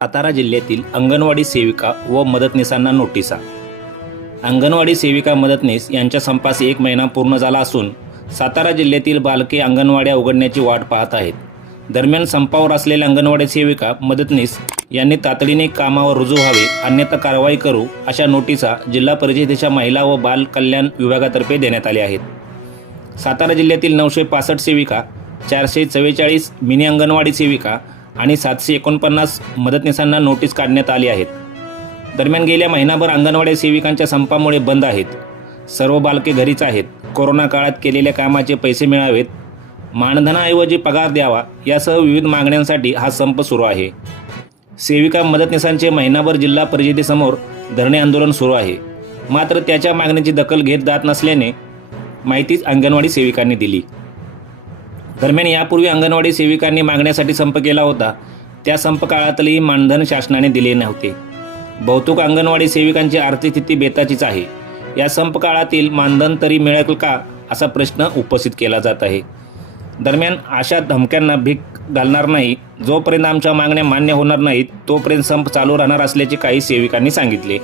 सातारा जिल्ह्यातील अंगणवाडी सेविका व मदतनीसांना नोटिसा. अंगणवाडी सेविका मदतनीस यांच्या संपास एक महिना पूर्ण झाला असून सातारा जिल्ह्यातील बालके अंगणवाड्या उघडण्याची वाट पाहत आहेत. दरम्यान संपावर असलेल्या अंगणवाडी सेविका मदतनीस यांनी तातडीने कामावर रुजू व्हावे अन्यथा कारवाई करू अशा नोटिसा जिल्हा परिषदेच्या महिला व बाल कल्याण विभागातर्फे देण्यात आल्या आहेत. सातारा जिल्ह्यातील नऊशे पासष्ट सेविका चारशे चव्वेचाळीस मिनी अंगणवाडी सेविका आणि सातशे एकोणपन्नास मदतनीसांना नोटीस काढण्यात आली आहेत दरम्यान गेल्या महिनाभर अंगणवाडी सेविकांच्या संपामुळे बंद आहेत. सर्व बालके घरीच आहेत. कोरोना काळात केलेल्या कामाचे पैसे मिळावेत. मानधनाऐवजी पगार द्यावा यासह विविध मागण्यांसाठी हा संप सुरू आहे. सेविका मदतनीसांचे महिनाभर जिल्हा परिषदेसमोर धरणे आंदोलन सुरू आहे. मात्र त्याच्या मागणीची दखल घेत जात नसल्याने माहितीच अंगणवाडी सेविकांनी दिली. दरम्यान यापूर्वी अंगणवाडी सेविकांनी मागण्यासाठी संप केला होता. त्या संप काळातही मानधन शासनाने दिले नव्हते. बहुतेक अंगणवाडी सेविकांची आर्थिक स्थिती बेताचीच आहे. या संप काळातील मानधन तरी मिळेल का असा प्रश्न उपस्थित केला जात आहे. दरम्यान अशा धमक्यांना भीक घालणार नाही. जोपर्यंत आमच्या मागण्या मान्य होणार नाहीत तोपर्यंत संप चालू राहणार असल्याचे काही सेविकांनी सांगितले.